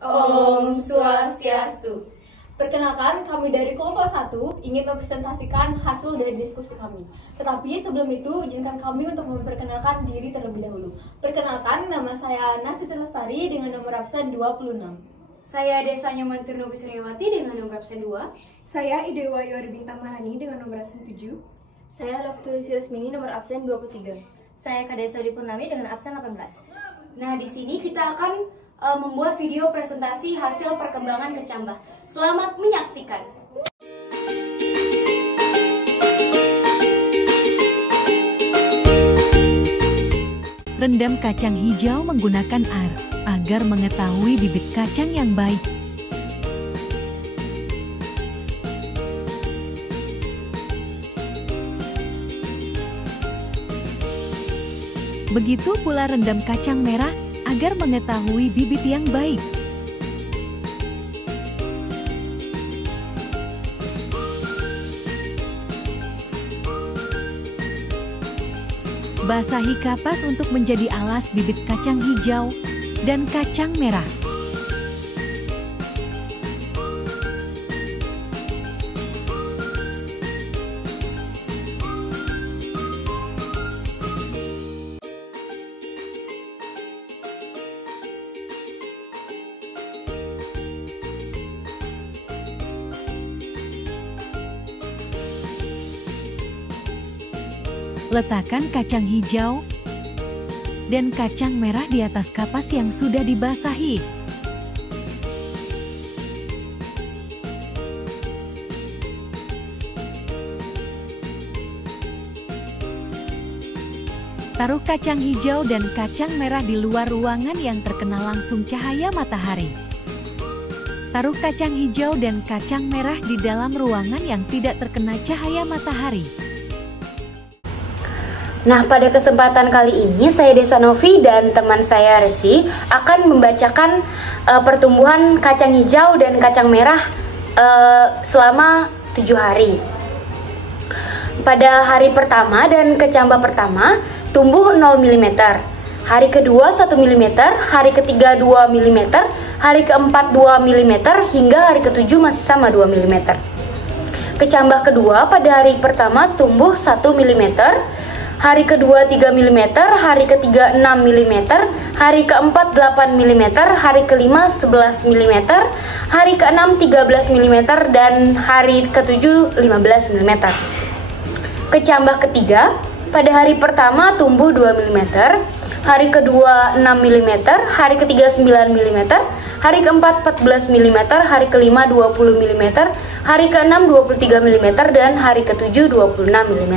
Om Swastiastu. Perkenalkan, kami dari kelompok 1 ingin mempresentasikan hasil dari diskusi kami. Tetapi sebelum itu, izinkan kami untuk memperkenalkan diri terlebih dahulu. Perkenalkan, nama saya Nastita Lestari dengan nomor absen 26. Saya Desa Nyoman Tirnobi Suryawati dengan nomor absen 2. Saya Idewa Yuari Bintang Marani dengan nomor absen 7. Saya Laptulisi Resmini nomor absen 23. Saya Kadesa Dipurnami dengan absen 18. Nah, di sini kita akan membuat video presentasi hasil perkembangan kecambah. Selamat menyaksikan. Rendam kacang hijau menggunakan air agar mengetahui bibit kacang yang baik. Begitu pula rendam kacang merah agar mengetahui bibit yang baik. Basahi kapas untuk menjadi alas bibit kacang hijau dan kacang merah. Letakkan kacang hijau dan kacang merah di atas kapas yang sudah dibasahi. Taruh kacang hijau dan kacang merah di luar ruangan yang terkena langsung cahaya matahari. Taruh kacang hijau dan kacang merah di dalam ruangan yang tidak terkena cahaya matahari. Nah, pada kesempatan kali ini saya Desa Novi dan teman saya Resi akan membacakan pertumbuhan kacang hijau dan kacang merah selama 7 hari. Pada hari pertama dan kecambah pertama tumbuh 0 mm, hari kedua 1 mm, hari ketiga 2 mm, hari keempat 2 mm, hingga hari ketujuh masih sama 2 mm. Kecambah kedua pada hari pertama tumbuh 1 mm, hari kedua 3 mm, hari ketiga 6 mm, hari keempat 8 mm, hari kelima 11 mm, hari keenam 13 mm, dan hari ketujuh 15 mm. Kecambah ketiga, pada hari pertama tumbuh 2 mm, hari kedua 6 mm, hari ketiga 9 mm, hari keempat 14 mm, hari kelima 20 mm, hari keenam 23 mm, dan hari ketujuh 26 mm.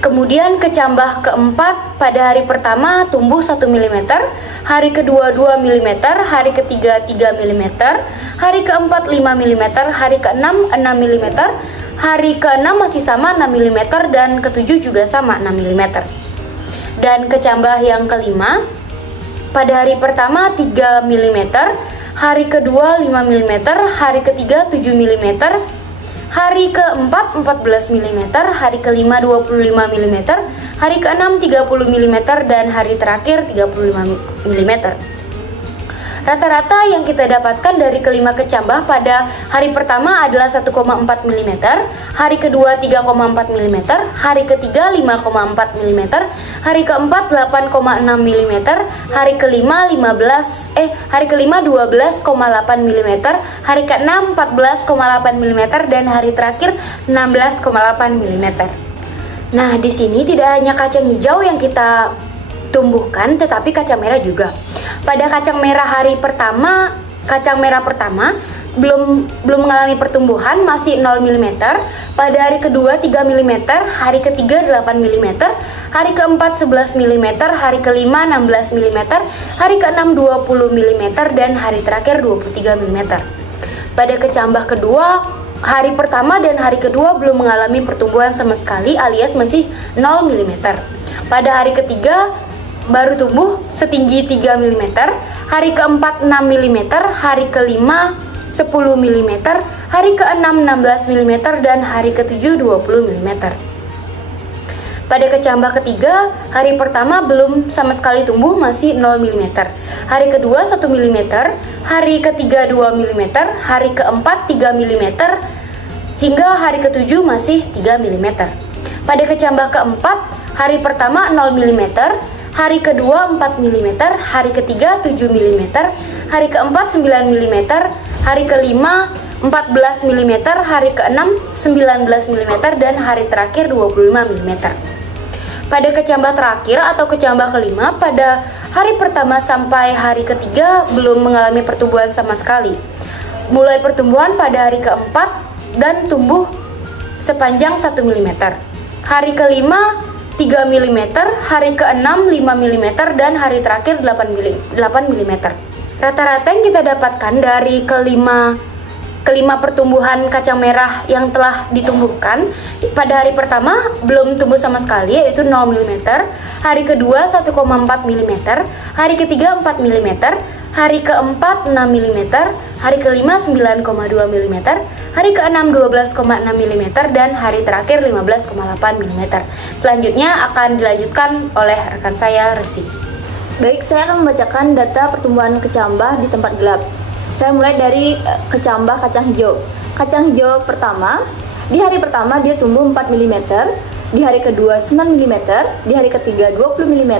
Kemudian kecambah keempat, pada hari pertama tumbuh 1 mm, hari kedua 2 mm, hari ketiga 3 mm, hari keempat 5 mm, hari keenam 6 mm, hari keenam masih sama 6 mm, dan ketujuh juga sama 6 mm. Dan kecambah yang kelima, pada hari pertama 3 mm, hari kedua 5 mm, hari ketiga 7 mm, hari keempat 14 mm, hari kelima 25 mm, hari keenam 30 mm, dan hari terakhir 35 mm. Rata-rata yang kita dapatkan dari kelima kecambah pada hari pertama adalah 1,4 mm, hari kedua 3,4 mm, hari ketiga 5,4 mm, hari keempat 8,6 mm, hari kelima 12,8 mm, hari keenam 14,8 mm, dan hari terakhir 16,8 mm. Nah, di sini tidak hanya kacang hijau yang kita tumbuhkan, tetapi kacang merah juga. Pada kacang merah kacang merah pertama belum mengalami pertumbuhan, masih 0 mm. Pada hari kedua 3 mm, hari ketiga 8 mm, hari keempat 11 mm, hari kelima 16 mm, hari keenam 20 mm, dan hari terakhir 23 mm. Pada kecambah kedua, hari pertama dan hari kedua belum mengalami pertumbuhan sama sekali, alias masih 0 mm. Pada hari ketiga baru tumbuh setinggi 3 mm, hari keempat 6 mm, hari kelima 10 mm, hari keenam 16 mm, dan hari ketujuh 20 mm. Pada kecambah ketiga, hari pertama belum sama sekali tumbuh, masih 0 mm. Hari kedua 1 mm, hari ketiga 2 mm, hari keempat 3 mm, hingga hari ketujuh masih 3 mm. Pada kecambah keempat, hari pertama 0 mm, hari kedua 4 mm, hari ketiga 7 mm, hari keempat 9 mm, hari kelima 14 mm, hari keenam 19 mm, dan hari terakhir 25 mm. Pada kecambah terakhir atau kecambah kelima, pada hari pertama sampai hari ketiga belum mengalami pertumbuhan sama sekali. Mulai pertumbuhan pada hari keempat dan tumbuh sepanjang 1 mm. Hari kelima 3 mm, hari keenam 5 mm, dan hari terakhir 8 mm. Rata-rata yang kita dapatkan dari kelima pertumbuhan kacang merah yang telah ditumbuhkan, pada hari pertama belum tumbuh sama sekali, yaitu 0 mm, hari kedua 1,4 mm, hari ketiga 4 mm, hari keempat 6 mm, hari kelima 9,2 mm, hari keenam 12,6 mm, dan hari terakhir 15,8 mm. Selanjutnya akan dilanjutkan oleh rekan saya, Resi. Baik, saya akan membacakan data pertumbuhan kecambah di tempat gelap. Saya mulai dari kecambah kacang hijau. Kacang hijau pertama, di hari pertama dia tumbuh 4 mm, di hari kedua 9 mm, di hari ketiga 20 mm,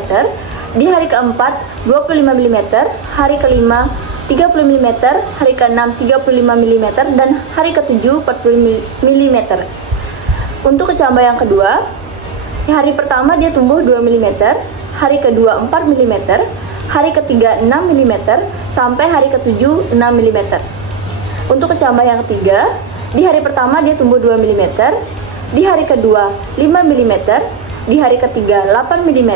di hari keempat 25 mm, hari kelima 30 mm, hari keenam 35 mm, dan hari ketujuh 40 mm. Untuk kecambah yang kedua, di hari pertama dia tumbuh 2 mm, hari kedua 4 mm, hari ketiga 6 mm, sampai hari ketujuh 6 mm. Untuk kecambah yang ketiga, di hari pertama dia tumbuh 2 mm, di hari kedua 5 mm, di hari ketiga 8 mm,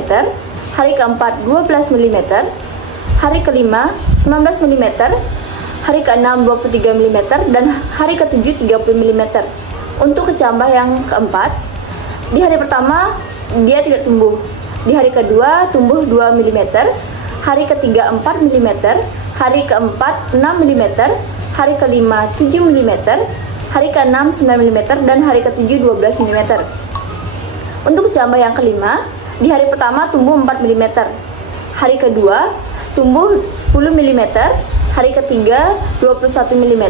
hari keempat 12 mm, hari kelima 19 mm, hari keenam 23 mm, dan hari ketujuh 30 mm. Untuk kecambah yang keempat, di hari pertama dia tidak tumbuh, di hari kedua tumbuh 2 mm, hari ketiga 4 mm, hari keempat 6 mm, hari kelima 7 mm, hari keenam 9 mm, dan hari ketujuh 12 mm. Untuk kecambah yang kelima, di hari pertama tumbuh 4 mm, hari kedua tumbuh 10 mm, hari ketiga 21 mm,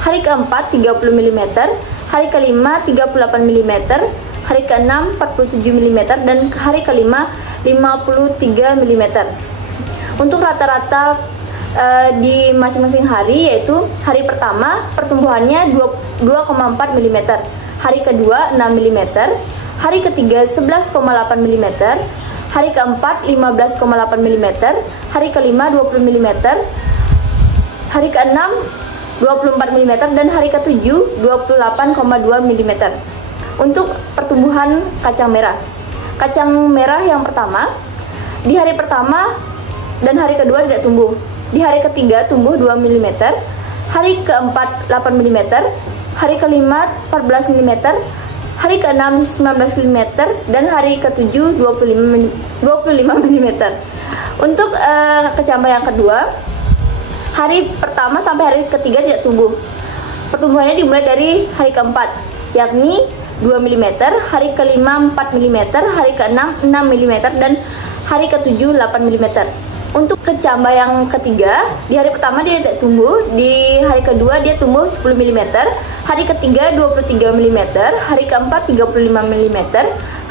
hari keempat 30 mm, hari kelima 38 mm, hari keenam 47 mm, dan hari kelima 53 mm. Untuk rata-rata di masing-masing hari, yaitu hari pertama pertumbuhannya 2,4 mm, hari kedua 6 mm, hari ketiga 11,8 mm, hari keempat 15,8 mm, hari kelima 20 mm, hari keenam 24 mm, dan hari ketujuh 28,2 mm. Untuk pertumbuhan kacang merah, yang pertama, di hari pertama dan hari kedua tidak tumbuh, di hari ketiga tumbuh 2 mm, hari keempat 8 mm, hari kelima 14 mm, hari keenam 19 mm, dan hari ketujuh 25 mm. Untuk kecambah yang kedua, hari pertama sampai hari ketiga tidak tumbuh. Pertumbuhannya dimulai dari hari keempat, yakni 2 mm, hari kelima 4 mm, hari keenam 6 mm, dan hari ketujuh 8 mm. Untuk kecambah yang ketiga, di hari pertama dia tidak tumbuh, di hari kedua dia tumbuh 10 mm, hari ketiga 23 mm, hari keempat 35 mm,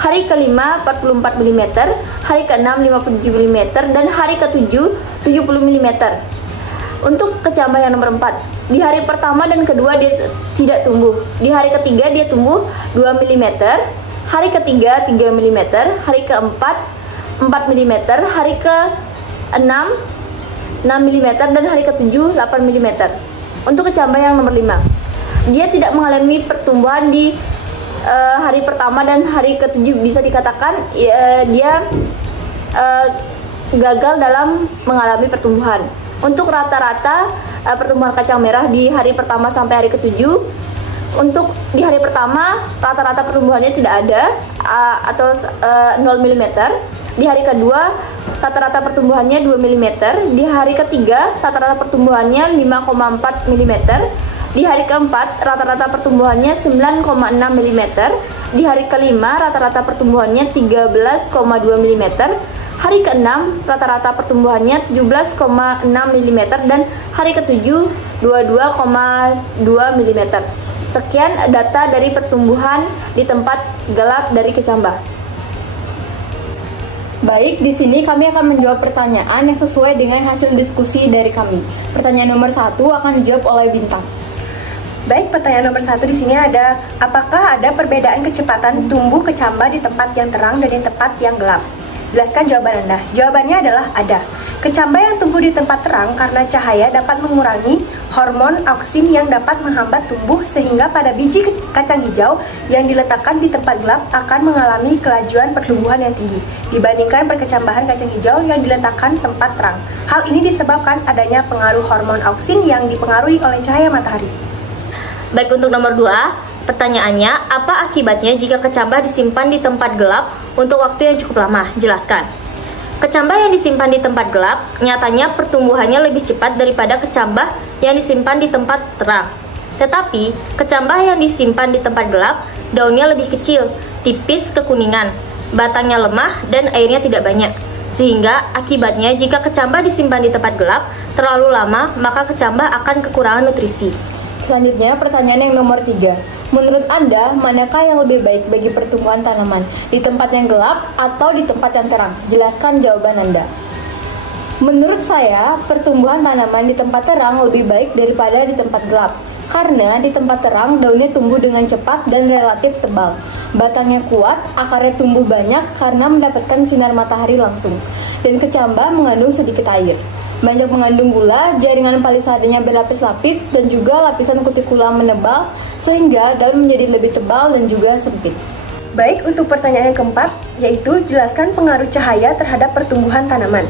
hari kelima 44 mm, hari keenam 57 mm, dan hari ketujuh 70 mm. Untuk kecambah yang nomor 4, di hari pertama dan kedua dia tidak tumbuh, di hari ketiga dia tumbuh 2 mm, hari ketiga 3 mm, hari keempat 4 mm, hari ke-6 6 mm, dan hari ke-7 8 mm. Untuk kecambah yang nomor 5, dia tidak mengalami pertumbuhan di hari pertama dan hari ke-7, bisa dikatakan dia gagal dalam mengalami pertumbuhan. Untuk rata-rata pertumbuhan kacang merah di hari pertama sampai hari ke-7, untuk di hari pertama rata-rata pertumbuhannya tidak ada atau 0 mm. Di hari kedua rata-rata pertumbuhannya 2 mm. Di hari ketiga rata-rata pertumbuhannya 5,4 mm. Di hari keempat rata-rata pertumbuhannya 9,6 mm. di hari kelima rata-rata pertumbuhannya 13,2 mm, hari ke-6 rata-rata pertumbuhannya 17,6 mm, dan hari ke-7 22,2 mm. Sekian data dari pertumbuhan di tempat gelap dari Kecambah. Baik, di sini kami akan menjawab pertanyaan yang sesuai dengan hasil diskusi dari kami. Pertanyaan nomor 1 akan dijawab oleh Bintang. Baik, pertanyaan nomor 1 di sini ada, apakah ada perbedaan kecepatan tumbuh kecambah di tempat yang terang dan di tempat yang gelap? Jelaskan jawaban Anda. Jawabannya adalah ada. Kecambah yang tumbuh di tempat terang karena cahaya dapat mengurangi hormon auksin yang dapat menghambat tumbuh, sehingga pada biji kacang hijau yang diletakkan di tempat gelap akan mengalami kelajuan pertumbuhan yang tinggi dibandingkan perkecambahan kacang hijau yang diletakkan tempat terang. Hal ini disebabkan adanya pengaruh hormon auksin yang dipengaruhi oleh cahaya matahari. Baik, untuk nomor 2, pertanyaannya, apa akibatnya jika kecambah disimpan di tempat gelap untuk waktu yang cukup lama? Jelaskan. Kecambah yang disimpan di tempat gelap, nyatanya pertumbuhannya lebih cepat daripada kecambah yang disimpan di tempat terang. Tetapi, kecambah yang disimpan di tempat gelap, daunnya lebih kecil, tipis kekuningan, batangnya lemah, dan airnya tidak banyak. Sehingga, akibatnya jika kecambah disimpan di tempat gelap terlalu lama, maka kecambah akan kekurangan nutrisi. Selanjutnya, pertanyaan yang nomor 3. Menurut Anda, manakah yang lebih baik bagi pertumbuhan tanaman? Di tempat yang gelap atau di tempat yang terang? Jelaskan jawaban Anda. Menurut saya, pertumbuhan tanaman di tempat terang lebih baik daripada di tempat gelap. Karena di tempat terang, daunnya tumbuh dengan cepat dan relatif tebal. Batangnya kuat, akarnya tumbuh banyak karena mendapatkan sinar matahari langsung. Dan kecambah mengandung sedikit air. Banyak mengandung gula, jaringan palisadenya berlapis-lapis, dan juga lapisan kutikula menebal, sehingga daun menjadi lebih tebal dan juga sempit. Baik, untuk pertanyaan yang keempat, yaitu jelaskan pengaruh cahaya terhadap pertumbuhan tanaman.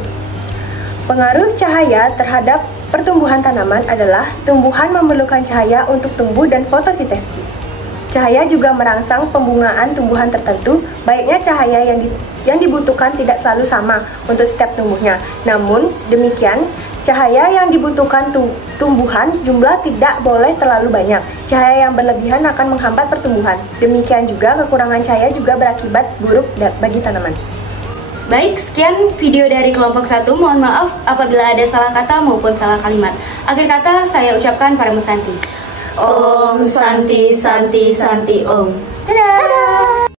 Pengaruh cahaya terhadap pertumbuhan tanaman adalah tumbuhan memerlukan cahaya untuk tumbuh dan fotosintesis. Cahaya juga merangsang pembungaan tumbuhan tertentu. Baiknya cahaya yang dibutuhkan tidak selalu sama untuk setiap tumbuhnya. Namun demikian, cahaya yang dibutuhkan tumbuhan jumlah tidak boleh terlalu banyak. Cahaya yang berlebihan akan menghambat pertumbuhan. Demikian juga kekurangan cahaya juga berakibat buruk bagi tanaman. Baik, sekian video dari kelompok 1. Mohon maaf apabila ada salah kata maupun salah kalimat. Akhir kata saya ucapkan Paramu Santi. Om Santi Santi Santi Om. Dadah!